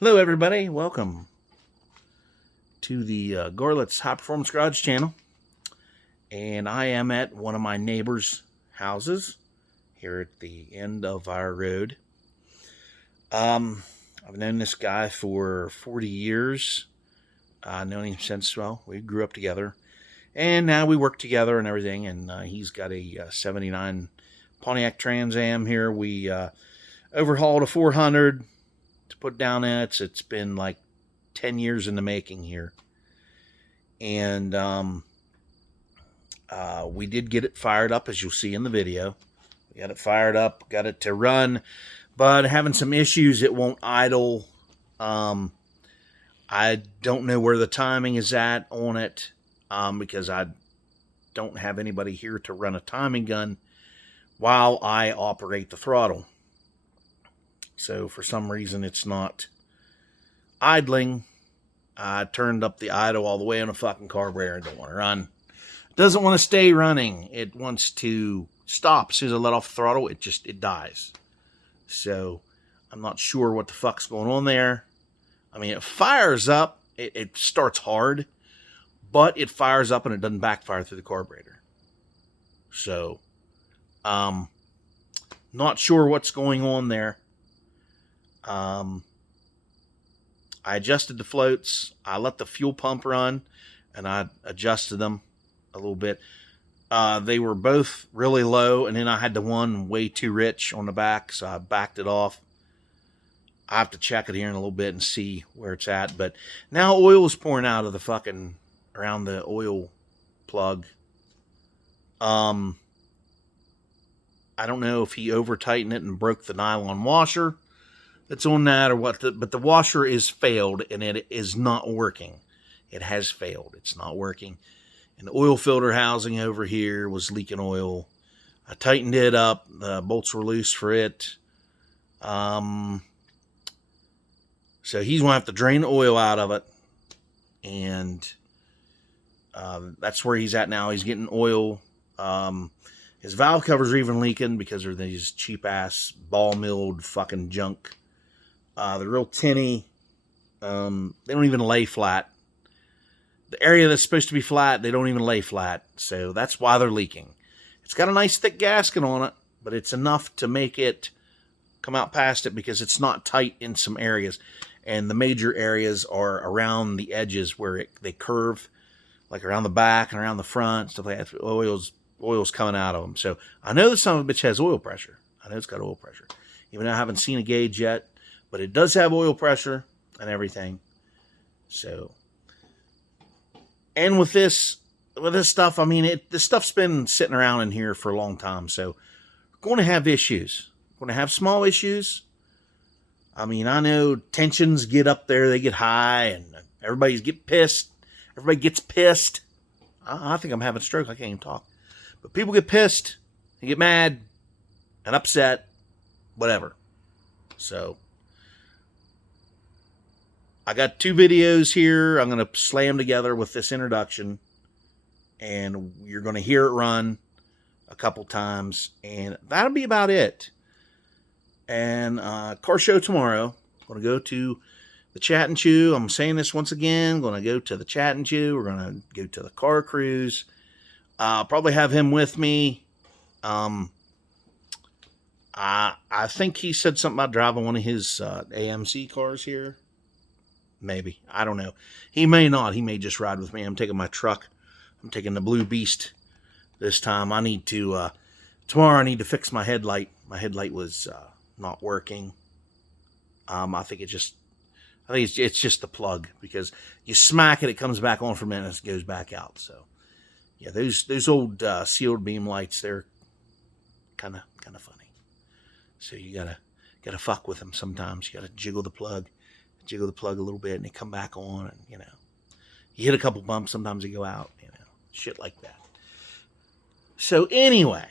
Hello, everybody. Welcome to the Gorlitz High Performance Garage channel. And I am at one of my neighbor's houses here at the end of our road. I've known this guy for 40 years. I've known him since, well, we grew up together. And now we work together and everything. And he's got a 79 Pontiac Trans Am here. We overhauled a 400 to put down it. It's been like 10 years in the making here. And we did get it fired up, as you'll see in the video. We got it fired up, got it to run, but having some issues. It won't idle. I don't know where the timing is at on it, because I don't have anybody here to run a timing gun while I operate the throttle. So for some reason it's not idling. I turned up the idle all the way on a fucking carburetor and don't want to run. It doesn't want to stay running. It wants to stop. As soon as I let off the throttle, it dies. So I'm not sure what the fuck's going on there. I mean, it fires up. It starts hard, but it fires up and it doesn't backfire through the carburetor. So, not sure what's going on there. I adjusted the floats. I let the fuel pump run, and I adjusted them a little bit. They were both really low, and then I had the one way too rich on the back, so I backed it off. I have to check it here in a little bit and see where it's at. But now oil is pouring out of the fucking, around the oil plug. I don't know if he over-tightened it and broke the nylon washer that's on that or what, but the washer is failed and it is not working. It has failed. It's not working. And the oil filter housing over here was leaking oil. I tightened it up. The bolts were loose for it. So he's going to have to drain the oil out of it. And that's where he's at now. He's getting oil. His valve covers are even leaking because of these cheap-ass ball-milled fucking junk. They're real tinny. They don't even lay flat. The area that's supposed to be flat, they don't even lay flat. So that's why they're leaking. It's got a nice thick gasket on it, but it's enough to make it come out past it because it's not tight in some areas. And the major areas are around the edges where they curve, like around the back and around the front, stuff like that. Oil's coming out of them. So I know this son of a bitch has oil pressure. I know it's got oil pressure. Even though I haven't seen a gauge yet. But it does have oil pressure and everything. So, and with this stuff, I mean, this stuff's been sitting around in here for a long time. So, we're going to have issues. We're going to have small issues. I mean, I know tensions get up there, they get high, and everybody gets pissed. Everybody gets pissed. I think I'm having a stroke. I can't even talk. But people get pissed, they get mad, and upset, whatever. So, I got 2 videos here. I'm going to slam together with this introduction. And you're going to hear it run a couple times. And that'll be about it. And car show tomorrow. I'm going to go to the Chat and Chew. I'm saying this once again. I'm going to go to the Chat and Chew. We're going to go to the car cruise. I'll probably have him with me. I think he said something about driving one of his AMC cars here. Maybe. I don't know. He may not. He may just ride with me. I'm taking my truck. I'm taking the Blue Beast this time. I need to, tomorrow I need to fix my headlight. My headlight was not working. I think it's just the plug because you smack it, it comes back on for a minute, it goes back out. So, yeah, those old sealed beam lights, they're kind of funny. So you gotta fuck with them sometimes. You gotta jiggle the plug a little bit and they come back on, and you hit a couple bumps, sometimes they go out, shit like that. So anyway,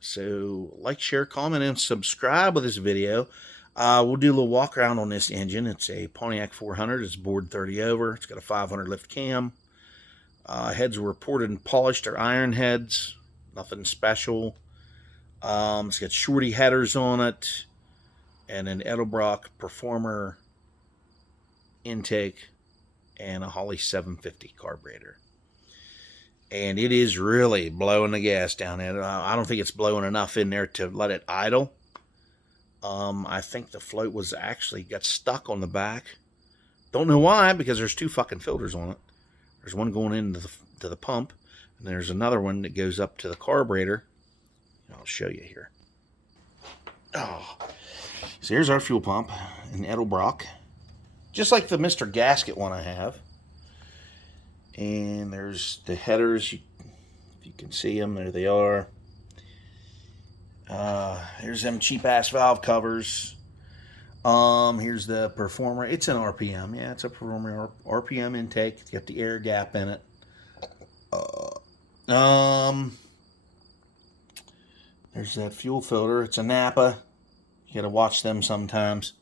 so like, share, comment, and subscribe with this video. We'll do a little walk around on this engine. It's a Pontiac 400. It's bored 30 over. It's got a 500 lift cam. Heads were ported and polished. They're iron heads. Nothing special. It's got shorty headers on it and an Edelbrock Performer intake and a Holley 750 carburetor. And it is really blowing the gas down there. I don't think it's blowing enough in there to let it idle. I think the float was actually got stuck on the back. Don't know why, because there's 2 fucking filters on it. There's one going into the pump, and there's another one that goes up to the carburetor. I'll show you here. Oh, so here's our fuel pump, an Edelbrock, just like the Mr. Gasket one I have. And there's the headers. If you can see them, there they are. Here's them cheap ass valve covers. Here's the Performer. It's an RPM. Yeah, it's a Performer RPM intake. It's got the air gap in it. There's that fuel filter. It's a Napa. You gotta watch them sometimes.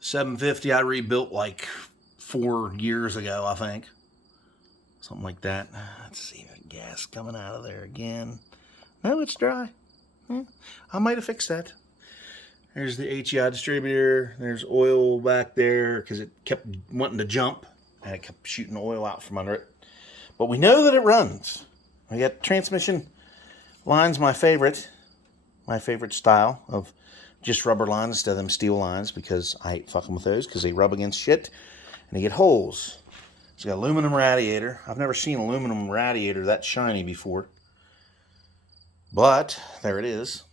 750 I rebuilt like 4 years ago, I think. Something like that. Let's see, gas coming out of there again. No, it's dry. I might have fixed that. There's the HEI distributor. There's oil back there because it kept wanting to jump and it kept shooting oil out from under it. But we know that it runs. I got transmission lines, my favorite style of just rubber lines instead of them steel lines, because I hate fucking with those because they rub against shit and they get holes. It's got aluminum radiator. I've never seen aluminum radiator that shiny before. But there it is.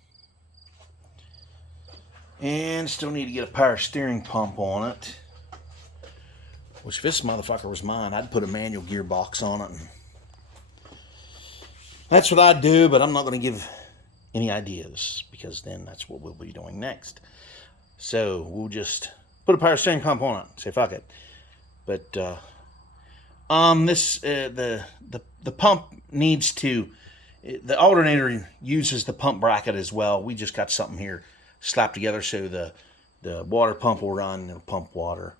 And still need to get a power steering pump on it. Which, if this motherfucker was mine, I'd put a manual gearbox on it. That's what I'd do, but I'm not going to give any ideas, because then that's what we'll be doing next. So we'll just put a power steering pump on it. Say fuck it. But the pump needs to. The alternator uses the pump bracket as well. We just got something here slapped together so the water pump will run and it'll pump water.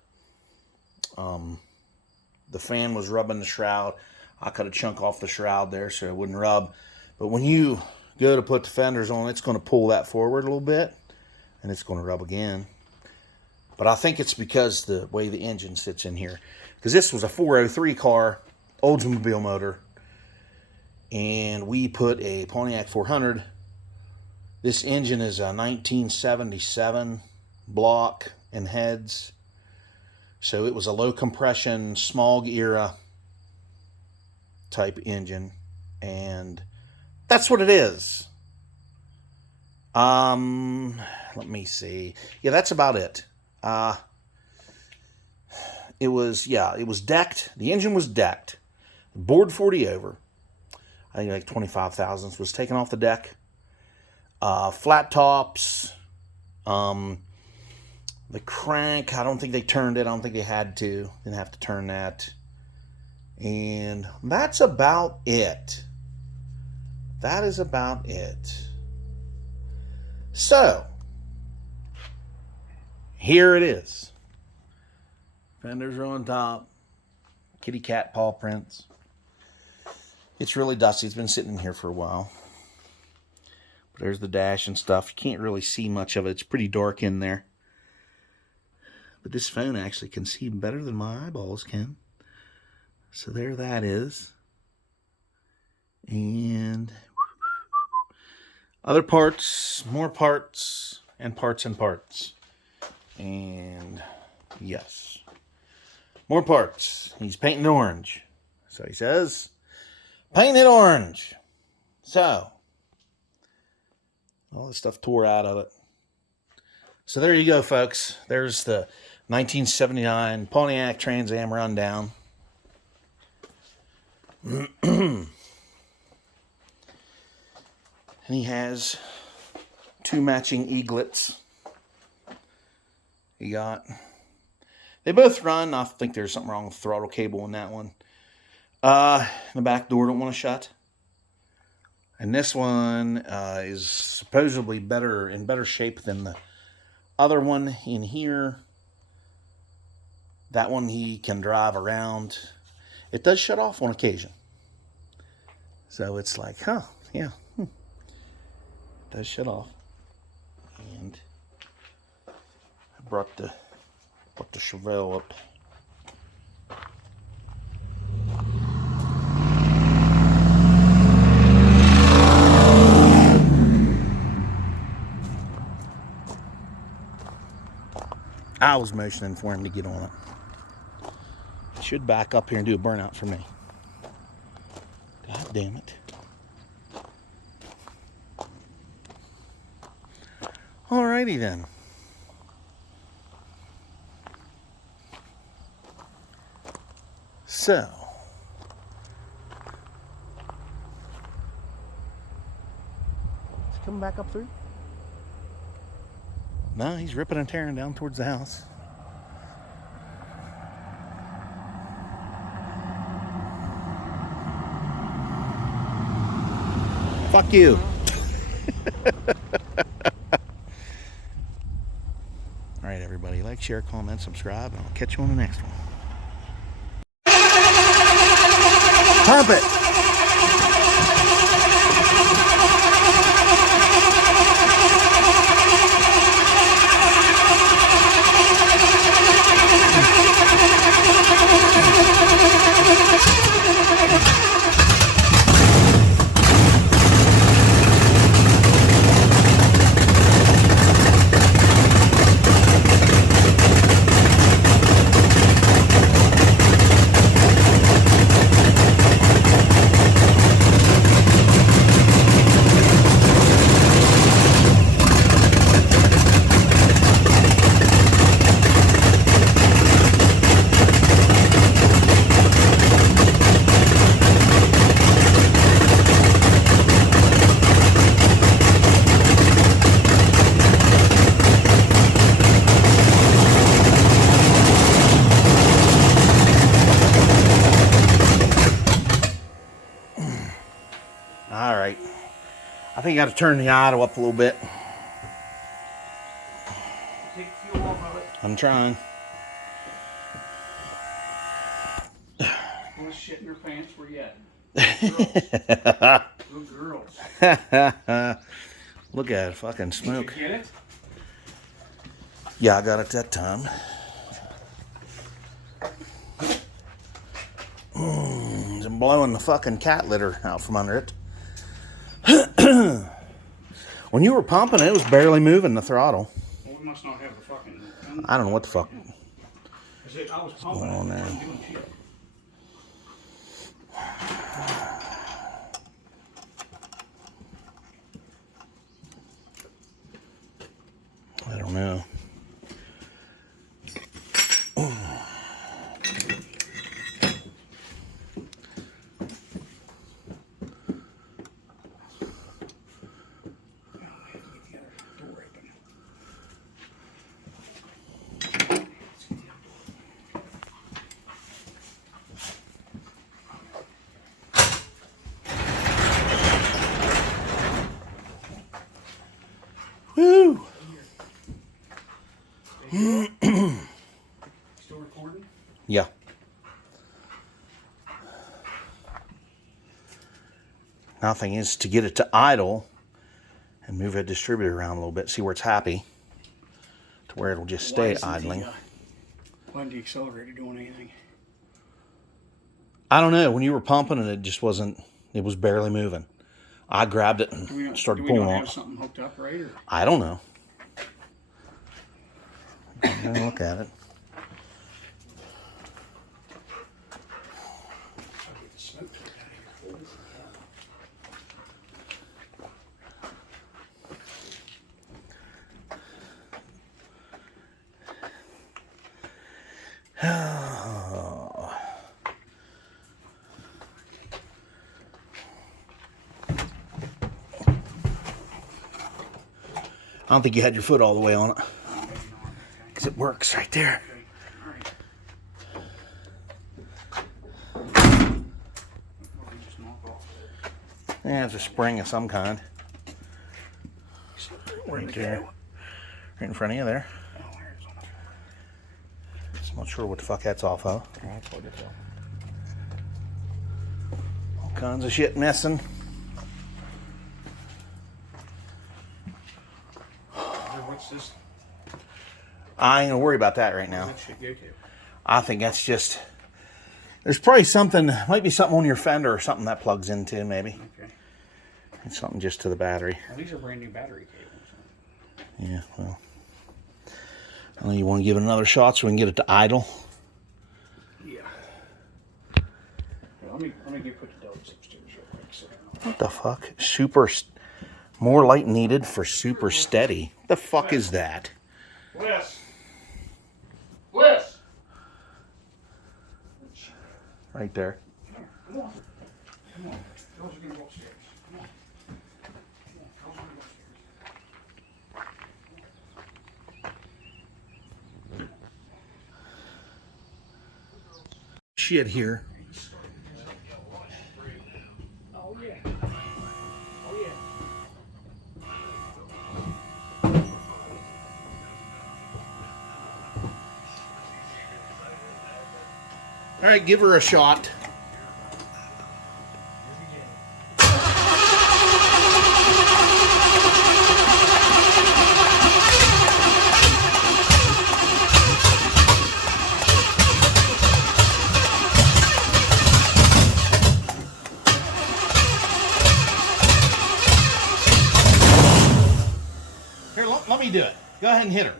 The fan was rubbing the shroud. I cut a chunk off the shroud there so it wouldn't rub. But when you go to put the fenders on, it's going to pull that forward a little bit and it's going to rub again. But I think it's because the way the engine sits in here. Because this was a 403 car, Oldsmobile motor. And we put a Pontiac 400. This engine is a 1977 block and heads. So it was a low compression, smog era type engine. And that's what it is. Let me see. Yeah, that's about it. It was decked. The engine was decked. Bored 40 over. I think like 25 thousandths was taken off the deck. Flat tops. The crank, I don't think they turned it. I don't think they had to. Didn't have to turn that. And that's about it. That is about it. So, here it is. Fenders are on top. Kitty cat paw prints. It's really dusty. It's been sitting in here for a while. But there's the dash and stuff. You can't really see much of it. It's pretty dark in there. But this phone actually can see better than my eyeballs can. So there that is. And other parts, more parts, and parts and parts. And yes. More parts. He's painting it orange. So he says, paint it orange. So, all the stuff tore out of it. So there you go, folks. There's the 1979 Pontiac Trans Am rundown. And he has 2 matching eaglets. They both run. I think there's something wrong with the throttle cable in that one. The back door don't want to shut. And this one is supposedly in better shape than the other one in here. That one he can drive around. It does shut off on occasion. So it's like, Yeah. Does shut off. And I brought the Chevelle up. I was motioning for him to get on it. Should back up here and do a burnout for me. God damn it. Alrighty then. So. Is he coming back up through? No, he's ripping and tearing down towards the house. Fuck you. Alright, everybody. Like, share, comment, subscribe, and I'll catch you on the next one. Pump it! Alright. I think I got to turn the idle up a little bit. Take fuel off of it. I'm trying. Well, shit in her pants. Where you at? Good girls. Look at it, fucking smoke. Did you get it? Yeah, I got it that time. I'm blowing the fucking cat litter out from under it. When you were pumping, it was barely moving the throttle. Well, we must not have the fucking... I don't know what the fuck. I was pumping on it. there? I wasn't doing shit. I don't know. Woo! Still recording? Yeah. Nothing is to get it to idle and move that distributor around a little bit, see where it's happy, to where it'll just stay idling. Why isn't the accelerator doing anything? I don't know. When you were pumping it, it just wasn't, it was barely moving. I grabbed it and started do we pulling not on have it. something hooked up, right? Or? I don't know. Look at it. I'll get the smoke out of here. I don't think you had your foot all the way on it. Maybe not. Okay. Because it works right there. Okay. All right. Or we just knock off. Yeah, it's a spring of some kind. Right there. Right in front of you there. Oh, there it is on the floor. I'm not sure what the fuck that's off of. That's what it's All kinds of shit messing. What's this? I ain't gonna worry about that right now. That should go to. I think that's just. There's probably something, might be something on your fender or something that plugs into, maybe. Okay. It's something just to the battery. Well, these are brand new battery cables. Yeah, well. I know you want to give it another shot so we can get it to idle. Yeah. Let me go put the dogs upstairs real quick. So. What the fuck? More light needed for super steady. What the fuck is that? Wes. Wes. Right there. Come on. Come on. Girls are gonna go upstairs. Come on. Come on. Girls are gonna go upstairs. Shit here. Oh yeah. Oh yeah. All right, give her a shot. Here, let me do it. Go ahead and hit her.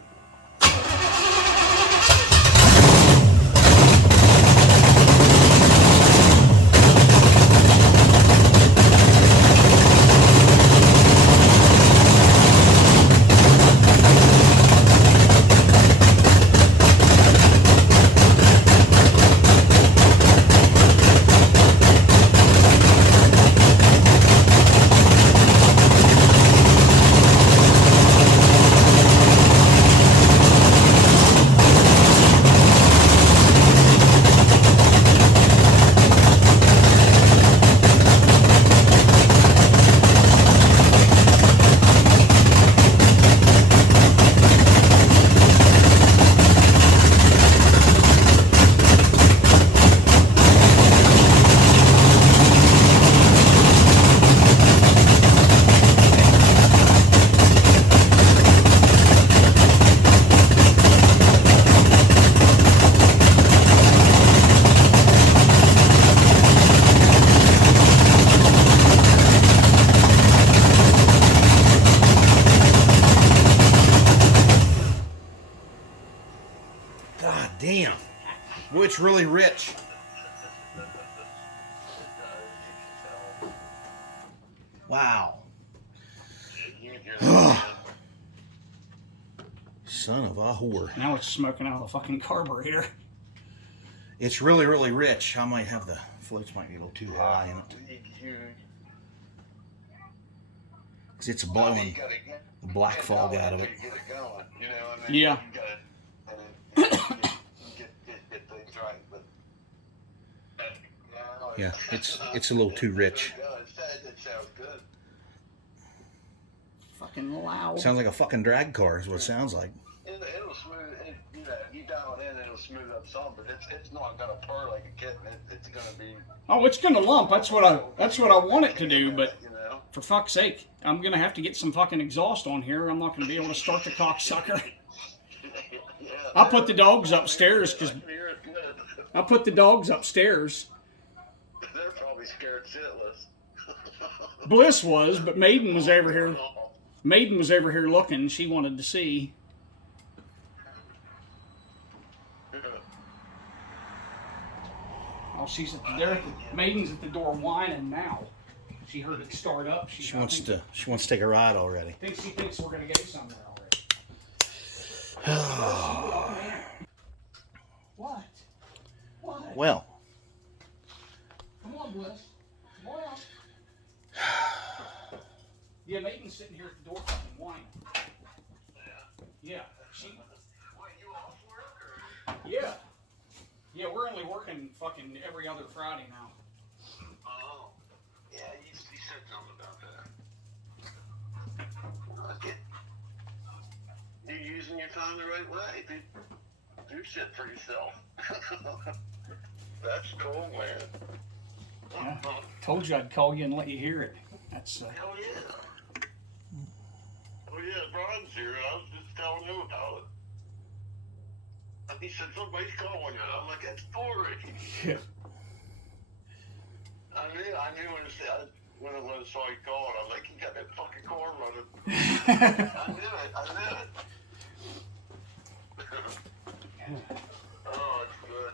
God damn. Boy, it's really rich. Wow. Son of a whore. Now it's smoking out of the fucking carburetor. It's really, really rich. I might have the floats might be a little too high in it. Because it's blowing the black fog out of it. Yeah. Yeah, it's a little too rich. Fucking loud. Sounds like a fucking drag car is what it sounds like. It'll smooth. You dial it in, it'll smooth up some, but it's not gonna purr like a kitten. It's gonna be. Oh, it's gonna lump. That's what I want it to do. But You know. for fuck's sake, I'm gonna have to get some fucking exhaust on here. I'm not gonna be able to start the cocksucker. Yeah. I'll put the dogs upstairs because I'll put the dogs upstairs. They're probably scared shitless. Bliss was, but Maiden was over here. Maiden was over here looking. She wanted to see. Oh, she's at the Maiden's at the door whining now. She heard it start up. She wants to take a ride already. She thinks we're gonna go somewhere already. What? What? Well, Come on, Bliss. Come on. Yeah, Maiden's sitting here at the door fucking whining. Yeah. She. Yeah. Yeah, we're only working fucking every other Friday now. Oh. Yeah, you said something about that. Okay. You're using your time the right way. Do shit for yourself. That's cool, man. Yeah. Told you I'd call you and let you hear it. That's Hell yeah. Oh yeah, Brian's here. I was just telling him about it. And he said, somebody's calling you. I'm like, that's Corey. Yeah. I knew when I saw you calling, I was like, you got that fucking car running. I knew it. Oh, it's good.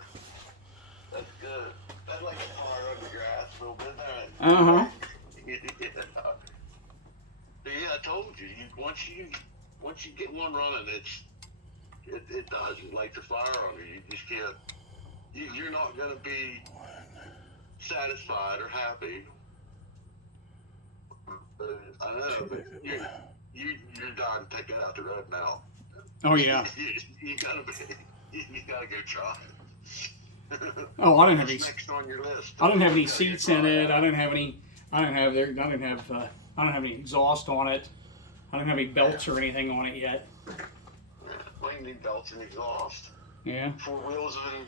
That's good. That's like a fire under grass a little bit there. Uh-huh. Yeah, I told you. Once you get one running, it does. It lights a fire under you. You just can't. You're not gonna be satisfied or happy. I know, but you're dying to take that out the road now. Oh yeah. You gotta be. You gotta go try it. Oh, I didn't have What's any. next on your list? I didn't have any You gotta seats go in try it. I didn't have any. I didn't have any exhaust on it. I didn't have any belts or anything on it yet. Well, you need belts and exhaust. Yeah. 4 wheels and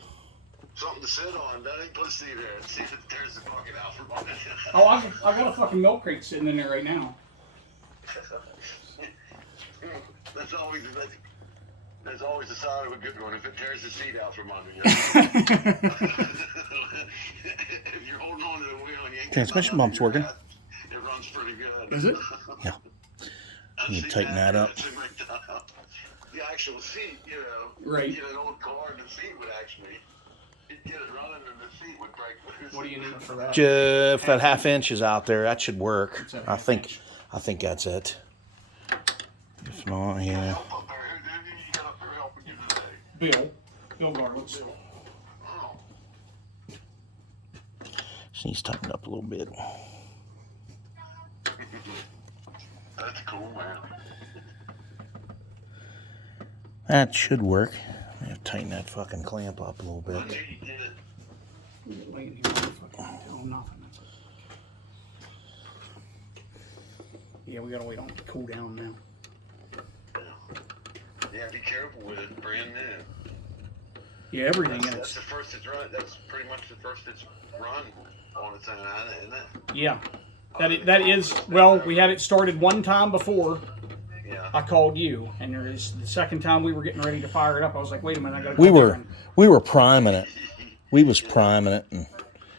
something to sit on. That ain't put a seat there and see if it tears the fucking out from under. Oh, I got a fucking milk crate sitting in there right now. There's always the sign of a good one if it tears the seat out from under you. If you're holding on to the wheel and you ain't Transmission bump's working. It runs pretty good. Is it? Yeah. I've You seen tighten that up. The actual seat, you know, Right. you get an old car and the seat would actually, you'd get it running and the seat would break loose. What do you need for that? If that half inch is out there, that should work. What's that I half think. inch? I think that's it. If not, yeah. Help up there. Who did you get up there helping you today? Bill Garlitz. Oh. Just needs tightened up a little bit. That's cool, man. That should work. I have to tighten that fucking clamp up a little I bit. knew you did it. Laying here, fucking doing nothing. Yeah, we gotta wait on it to cool down now. Yeah, be careful with it. Brand new. Yeah, everything That's is. the first it's run. That's pretty much the first it's run on its own, isn't it? Yeah. That is. Well, we had it started one time before. Yeah. I called you, and there is the second time we were getting ready to fire it up. I was like, wait a minute, I gotta. We go were there. we were priming it. We was priming it and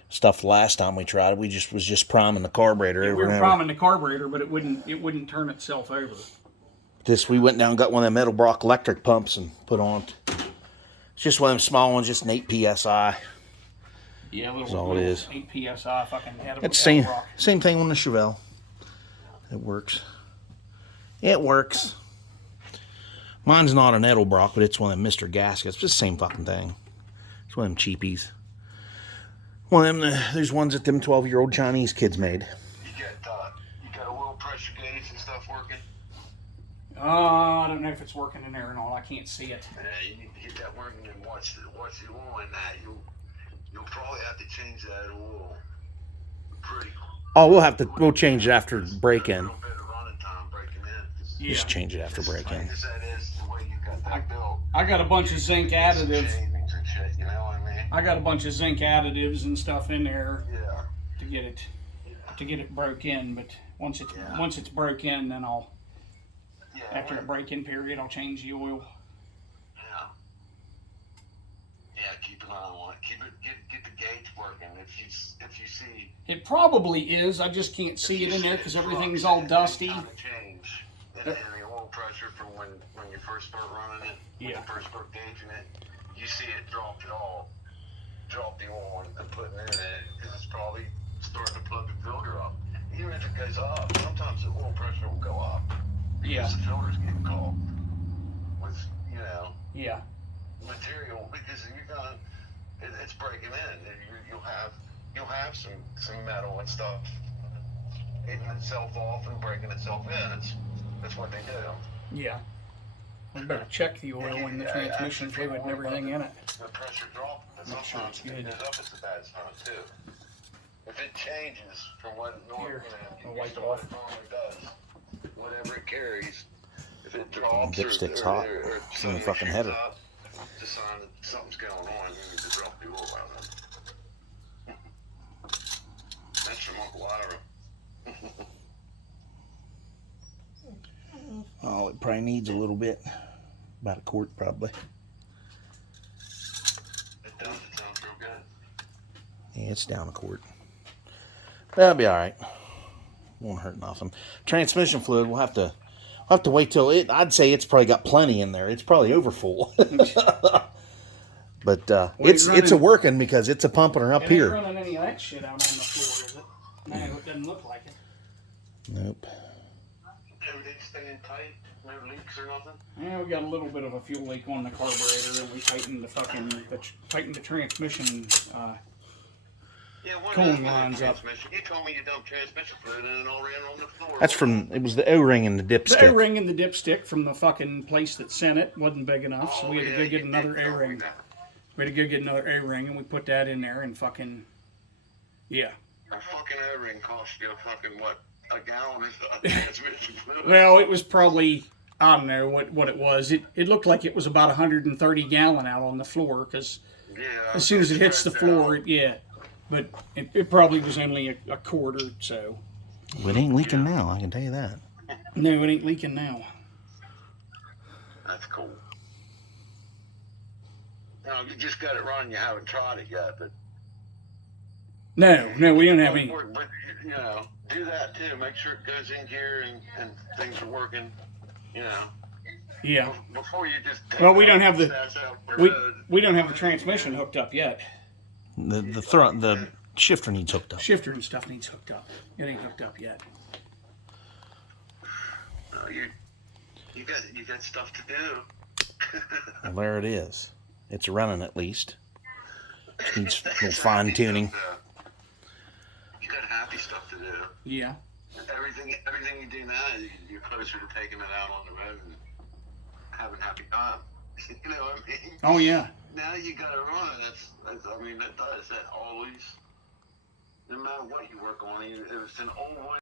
stuff. The last time we tried it, we was just priming the carburetor. We over were and over. priming the carburetor, but it wouldn't turn itself over. We went down and got one of them Edelbrock electric pumps and put on. It's just one of them small ones, just an 8 psi. Yeah, That's all it is. 8 psi fucking head of It's rock. same thing on the Chevelle. It works. It works. Mine's not an Edelbrock, but it's one of them Mr. Gaskets. It's the same fucking thing. It's one of them cheapies. One of them. There's ones that them 12-year-old Chinese kids made. You got oil pressure gauge and stuff working. I don't know if it's working in there or not. I can't see it. Yeah, you need to get that working and watch the oil in that. You'll probably have to change that oil pretty. Oh, we'll change it after break-in. A little bit of running time breaking in. Yeah. Just change it after break-in. As that is the way you got that built. I got a bunch of zinc additives. Shavings and shit, you know what I mean? I got a bunch of zinc additives and stuff in there Yeah. to get it broke in. But once it's broke in, then I'll Yeah. after the break-in period, I'll change the oil. Yeah. Yeah, keep an eye on it. Get the gauge working. If you see. It probably is. I just can't see it in there because everything's all dusty. Kind of change in the oil pressure from when you first start running it. When Yeah. you first start gauging it, you see it drop the oil and putting in it because it's probably starting to plug the filter up. Even if it goes up, sometimes the oil pressure will go up. Yeah. Because the filter's getting caught with Yeah. material because it's breaking in. And you'll have some metal and stuff hitting itself off and breaking itself in. That's what they do. Yeah. We better check the oil and the transmission fluid and everything in it. The pressure drop. Make sure it's Sometimes if it good. goes up, it's a bad sign too. If it changes from what Here, I'll it wipe it normally off. does, whatever it carries, if it drops Dipstick's hot. or It's in the suddenly fucking shoots header. up, it's a sign that something's going on. You need to drop the oil out of it. That's from Uncle Ira. Oh, it probably needs a little bit. About a quart, probably. It does. It sounds real good. Yeah, it's down a quart. That'll be all right. Won't hurt nothing. Transmission fluid, we'll have to wait till it. I'd say it's probably got plenty in there. It's probably over full. But it's a working because it's a pumping her up It here. ain't running any of that shit out on the floor, is it? No, it doesn't look like it. Nope. Everything's staying tight. No leaks or nothing. Yeah, we got a little bit of a fuel leak on the carburetor, and we tightened the transmission. Yeah, one Cooling of those lines up. transmission. You told me you dumped transmission fluid and it all ran on the floor. That's from. It was the O-ring and the The dipstick. O-ring and the dipstick from the fucking place that sent it wasn't big enough, so we had to yeah, go you get did another tell me O-ring. that. We had to go get another O-ring, and we put that in there, and fucking, yeah. A fucking O-ring cost you fucking what? A gallon of transmission fluid. Well, it was probably, I don't know what it was. It looked like it was about 130 gallon out on the floor, because Yeah. as soon as it hits the spreads floor, out. but it probably was only a quart or so. It ain't leaking now. I can tell you that. No, it ain't leaking now. That's cool. No, you just got it running. You haven't tried it yet, but No, we don't have any. But, you know, do that too. Make sure it goes in here and things are working. You know, Yeah, before you just. Take Well, we it don't out have the- and stash out the we road. we don't have the transmission hooked up yet. The shifter needs hooked up. Shifter and stuff needs hooked up. It ain't hooked up yet. No, you got stuff to do. Well, there it is. It's running at least. Just needs a little fine tuning. You got happy stuff to do. Yeah. Everything you do now, you're closer to taking it out on the road and having happy time. You know what I mean? Oh yeah. Now you got to run it. That's I mean, that always, no matter what you work on, if it's an old one.